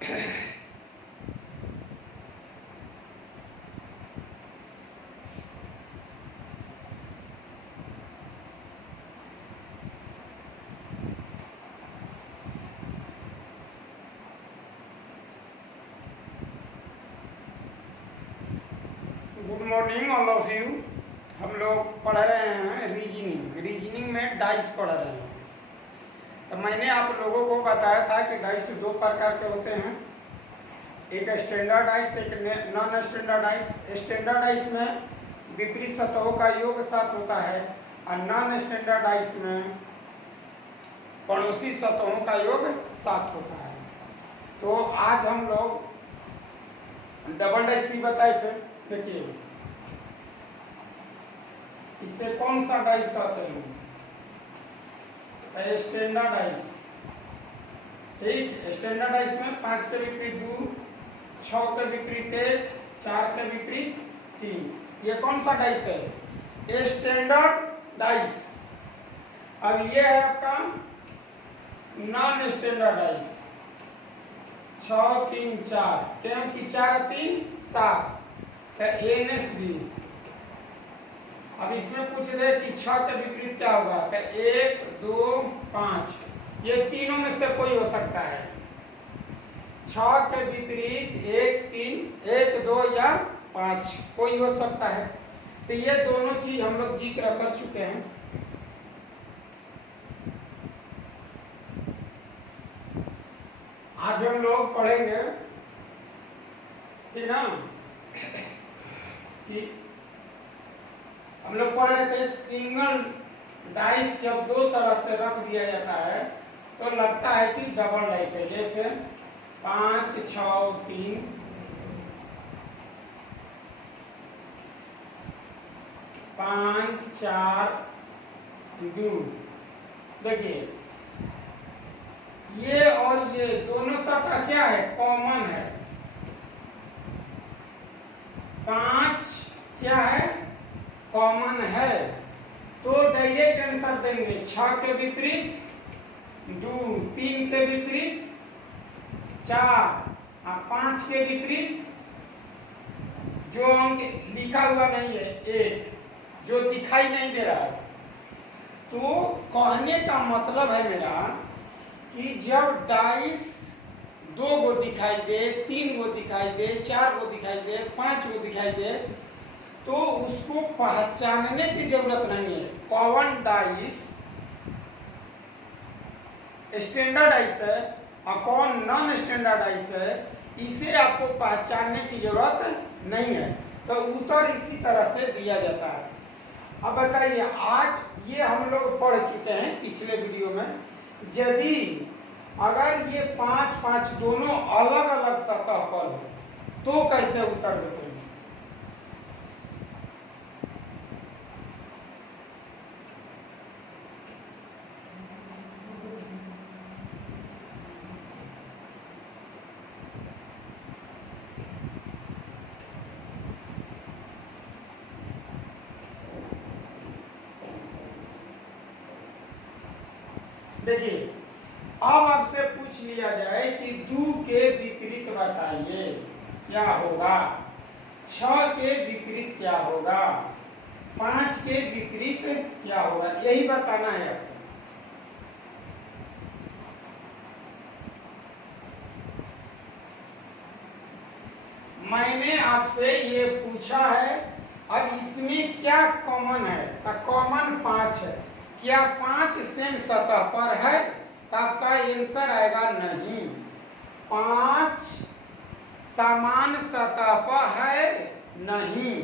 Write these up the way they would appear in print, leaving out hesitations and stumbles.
Good morning all of you. हम लोग पढ़ रहे हैं रीजनिंग में डाइस पढ़ रहे हैं। तो मैंने आप लोगों को बताया था कि डाइस दो प्रकार के होते हैं, एक स्टैंडर्ड डाइस, एक non standard dice. Standard dice में विपरीत सतहों का योग 7 होता है और नॉन स्टैंडर्ड डाइस में पड़ोसी सतहों का योग 7 होता है। तो आज हम लोग डबल डाइस भी बताए थे। देखिए, इसे कौन सा डाइस कहते हैं? Standard dice. ठीक, स्टैंडर्ड डाइस में 5 के विपरीत 2, 6 के विपरीत 1, 4 के विपरीत 3। ये कौन सा डाइस है? Standard dice. अब ये है आपका नॉन स्टैंडर्ड डाइस। 6 3 4, क्योंकि 4 3 7 NSB। अब इसमें पूछ रहे कि 6 के विपरीत क्या होगा? 1 2 5, ये तीनों में से कोई हो सकता है। 6 के विपरीत 1 3, 1 2 या 5 कोई हो सकता है। तो ये दोनों चीज हम लोग जिक्र कर चुके हैं। आज हम लोग पढ़ेंगे, ठीक ना, कि हम लोग पढ़ रहे थे सिंगल डाइस जब दो तरह से रख दिया जाता है तो लगता है कि डबल डाइस है। जैसे 5 6 3, 5 4 2। देखिए, ये और ये दोनों सतह क्या है? कॉमन है। 5 क्या है? कॉमन है। तो डायरेक्ट आंसर देंगे 6 के विपरीत 2, 3 के विपरीत 4 और 5 के विपरीत जो अंक लिखा हुआ नहीं है 1, जो दिखाई नहीं दे रहा है। तो कहने का मतलब है मेरा कि जब डाइस 2 को दिखाई दे, 3 को दिखाई दे, 4 को दिखाई दे, 5 को दिखाई दे, तो उसको पहचानने की जरूरत नहीं है कौन डाइस स्टैंडर्ड डाइस है और कौन नॉन स्टैंडर्ड डाइस है। इसे आपको पहचानने की जरूरत नहीं है। तो उत्तर इसी तरह से दिया जाता है। अब बताइए, आज ये हम लोग पढ़ चुके हैं पिछले वीडियो में। यदि अगर ये 5 5 दोनों अलग अलग सतह पर हो तो कैसे उत्तर देते हैं? देखिए, अब आपसे पूछ लिया जाए कि 2 के विपरीत बताइए क्या होगा, 6 के विपरीत क्या होगा, 5 के विपरीत क्या होगा, यही बताना है आपको। मैंने आपसे ये पूछा है, अब इसमें क्या कॉमन है? तो कॉमन 5 है। क्या 5 सेम सतह पर है? तब का आंसर आएगा नहीं। 5 समान सतह पर है नहीं।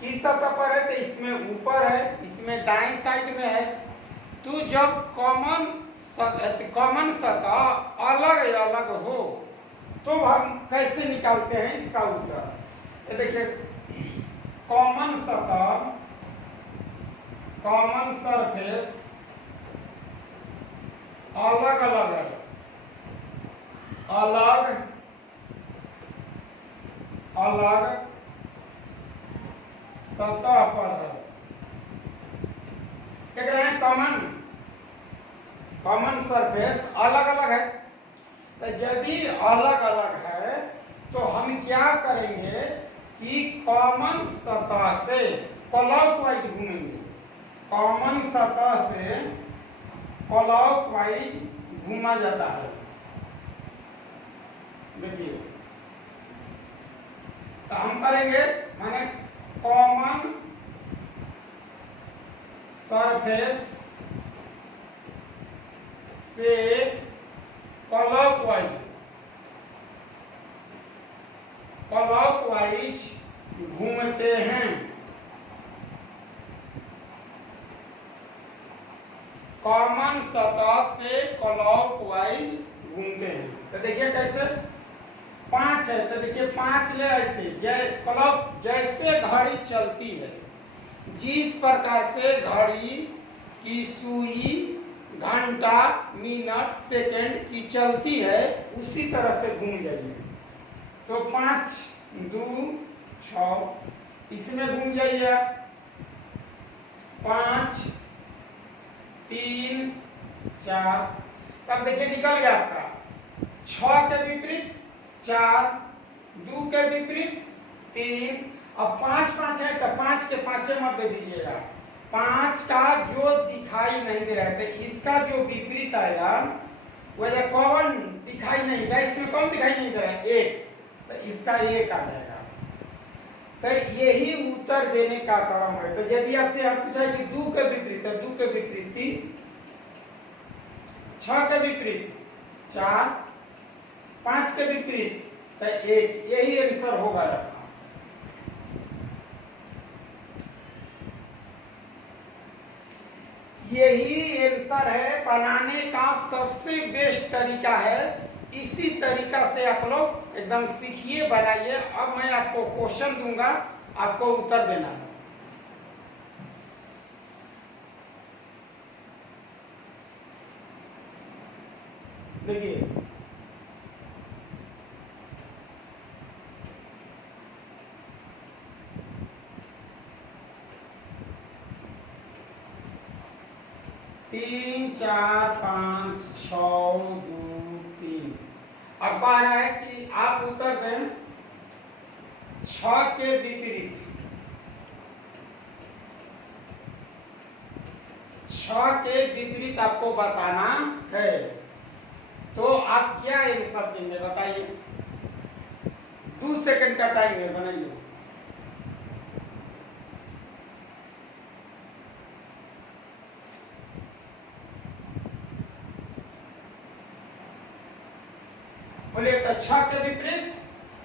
किस सतह पर है? तो इसमें ऊपर है, इसमें दाएं साइड में है। तो जब कॉमन सतह अलग अलग हो तो हम कैसे निकालते हैं इसका उत्तर? ये देखिए, कॉमन सतह, कॉमन सरफेस अलग अलग है, अलग अलग सतह पर है। क्या कह रहे हैं? कॉमन सरफेस अलग अलग है। तो यदि अलग अलग है तो हम क्या करेंगे कि कॉमन सतह से क्लॉकवाइज घूमेंगे, कॉमन सतह से क्लॉकवाइज घूमा जाता है। देखिए तो हम करेंगे माने कॉमन सरफेस से क्लॉकवाइज घूमते हैं, कॉमन सतह से क्लॉकवाइज घूमते हैं। तो देखिए कैसे 5 है, तो देखिए 5 ले ऐसे क्लॉक जैसे घड़ी चलती है, जिस प्रकार से घड़ी की सुई घंटा मिनट सेकंड की चलती है उसी तरह से घूम जाइए। तो 5 2 6 इसमें घूम जाइए, 5 3 4, तब देखिए निकल गया आपका 6 के विपरीत 4, 2 के विपरीत 3, अब 5 5 है तो 5 के 5 मत दे दीजिएगा, 5 का जो दिखाई नहीं दे रहा है तो इसका जो विपरीत आएगा वह कौन दिखाई नहीं दे, इसमें कौन दिखाई नहीं दे रहा है 1, तो इसका 1 आ जाएगा। तो यही उत्तर देने का क्रम है। तो यदि आपसे हम पूछा कि 2 के विपरीत, तो 2 के विपरीत 3, 6 के विपरीत 4, 5 के विपरीत तो 1, यही आंसर होगा। यही आंसर है, बनाने का सबसे बेस्ट तरीका है। इसी तरीका से आप लोग एकदम सीखिए, बनाइए। अब मैं आपको क्वेश्चन दूंगा, आपको उत्तर देना है। देखिए तीन 4 5 6 2 3। अब कह रहा है कि आप उत्तर दें 6 के विपरीत, 6 के विपरीत आपको बताना है। तो आप क्या आंसर देंगे बताइए, 2 सेकंड का टाइम है, बनाइए। बोले तो 6 के विपरीत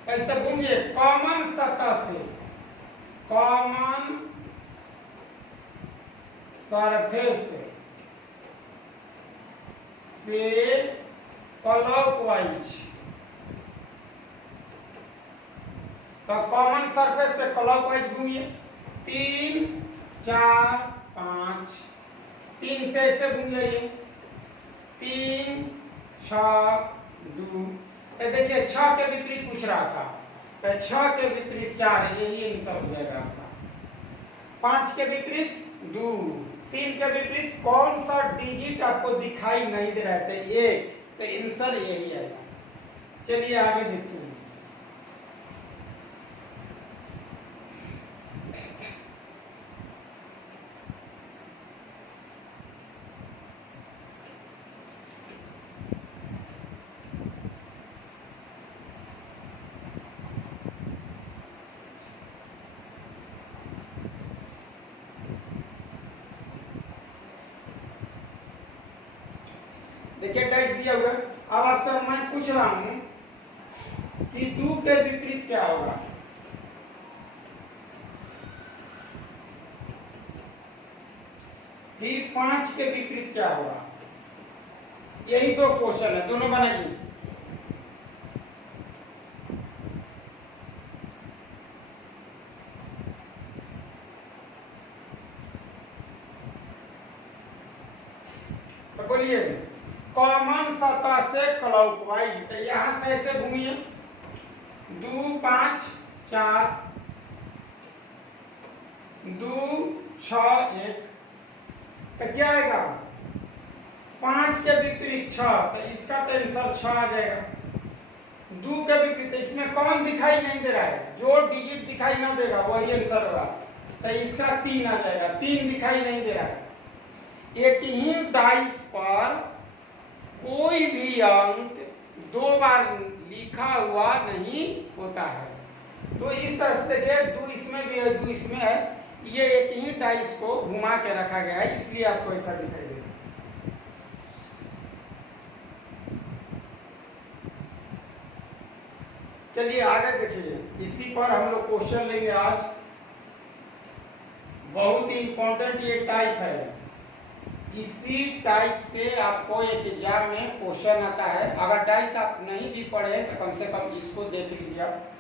कैसे घूमिए, कॉमन सतह से, कॉमन सरफेस से क्लॉकवाइज। तो कॉमन सरफेस से क्लॉकवाइज घूमिए, 3 4 5, 3 से ऐसे घूम जाइए, 3 6 2। देखिए 6 के विपरीत पूछ रहा था, तो 6 के विपरीत 4, यही आंसर हो जाएगा आपका। 5 के विपरीत 2, 3 के विपरीत कौन सा डिजिट आपको दिखाई नहीं दे रहा था 1, तो आंसर यही आएगा। चलिए आगे देखते हैं। देखिए टैक्स दिया हुआ। अब आपसे मैं पूछ रहा हूं कि 2 के विपरीत क्या होगा, फिर 5 के विपरीत क्या होगा। यही 2 क्वेश्चन है, दोनों बनाइए। तो बोलिए कॉमन सतह से क्लॉकवाइज, तो यहां से ऐसे घूमिए, 2 5 4 2 6 1, तो क्या आएगा 5 के विपरीत 6, तो इसका तो आंसर 6 आ जाएगा। 2 के विपरीत, इसमें कौन दिखाई नहीं दे रहा है, जो डिजिट दिखाई ना देगा वही आंसर होगा, तो इसका 3 आ जाएगा। 3 दिखाई नहीं दे रहा है। एक ही डाइस पर कोई भी अंक 2 बार लिखा हुआ नहीं होता है। तो इस तरह से देखिए, 2 इसमें भी है, 2 इसमें है, ये एक ही डाइस को घुमा के रखा गया है, इसलिए आपको ऐसा दिखाई देगा। चलिए आगे देखिए, इसी पर हम लोग क्वेश्चन लेंगे आज। बहुत ही इंपॉर्टेंट ये टाइप है, इसी टाइप से आपको एक एग्जाम में क्वेश्चन आता है। अगर डाइस आप नहीं भी पढ़े तो कम से कम इसको देख लीजिए आप।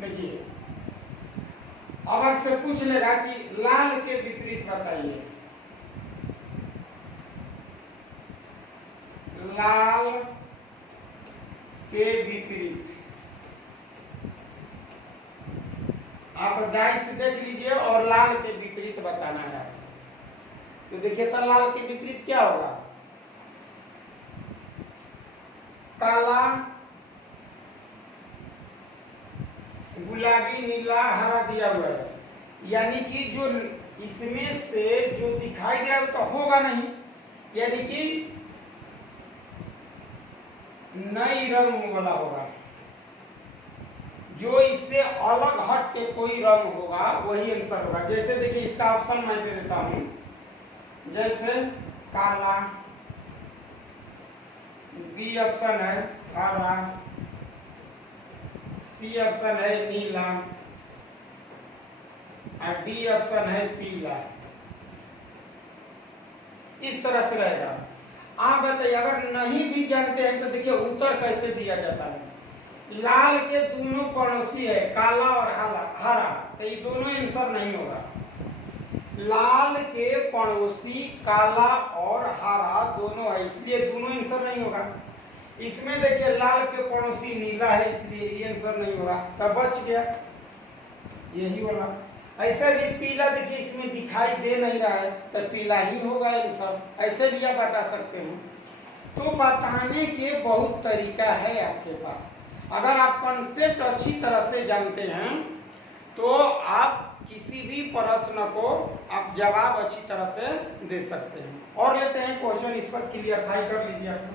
देखिए, अब आपसे पूछ लेगा कि लाल के विपरीत बताइए। लाल के विपरीत आप डाइस देख लीजिए और लाल के विपरीत बताना है। तो देखिए, तो लाल के विपरीत क्या होगा? काला, गुलाबी, नीला, हरा दिया हुआ है, यानी कि जो इसमें से जो दिखाई दे रहा है तो होगा नहीं, यानी कि नई रंग वाला होगा। जो इससे अलग हट के कोई रंग होगा वही आंसर होगा। जैसे देखिए, इसका ऑप्शन मैं दे देता हूं, जैसे काला, बी ऑप्शन है हरा, सी ऑप्शन है नीला और डी ऑप्शन है पीला। इस तरह से रहेगा। आप बताइए, अगर नहीं भी जानते हैं तो देखिए उत्तर कैसे दिया जाता है। लाल के दोनों पड़ोसी है, काला और हरा, तो ये दोनों आंसर नहीं होगा। लाल के पड़ोसी काला और हरा दोनों है, इसलिए दोनों आंसर नहीं होगा। इसमें देखिए, लाल के पड़ोसी नीला है, इसलिए ये आंसर नहीं होगा, तब बच गया यही वाला। ऐसे भी पीला, देखिए इसमें दिखाई दे नहीं रहा है, तो पीला ही होगा आंसर। ऐसे भी आप बता सकते हैं। तो बताने के बहुत तरीका है आपके पास। अगर आप कॉन्सेप्ट अच्छी तरह से जानते हैं तो आप किसी भी प्रश्न को आप जवाब अच्छी तरह से दे सकते हैं। और लेते हैं क्वेश्चन, इस पर क्लियरफाई कर लीजिए आप।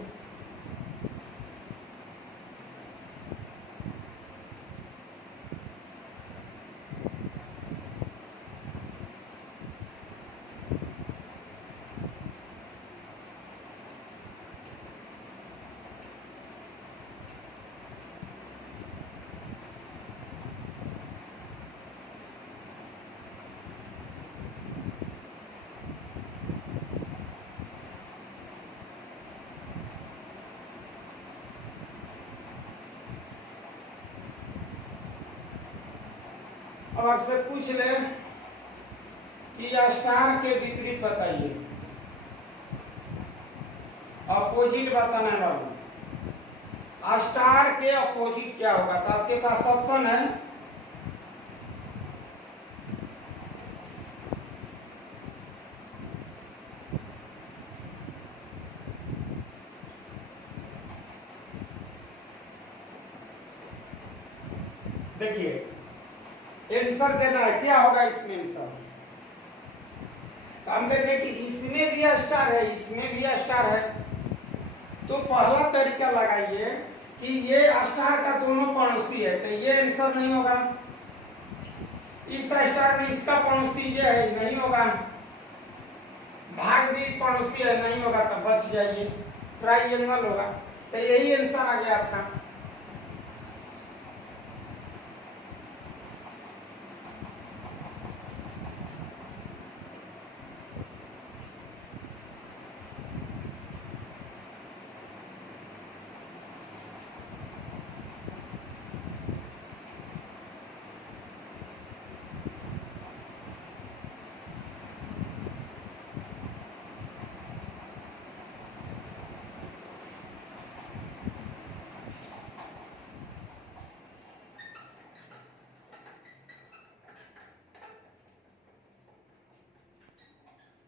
अब आपसे पूछ ले कि स्टार के विपरीत बताइए, अपोजिट बताना है बाबू। स्टार के अपोजिट क्या होगा? तो आपके पास ऑप्शन है देखिए, आंसर देना है, क्या होगा इसमें आंसर। तो हम देख रहे हैं कि इसमें भी स्टार है, इसमें भी स्टार है। तो पहला तरीका लगाइए कि ये स्टार का दोनों पड़ोसी है, तो ये आंसर नहीं होगा। इस स्टार में इसका पड़ोसी ये है, नहीं होगा। भाग भी पड़ोसी है, नहीं होगा, तो बच जाइए, ट्राइएंगल होगा। तो यही आंसर आ गया आपका।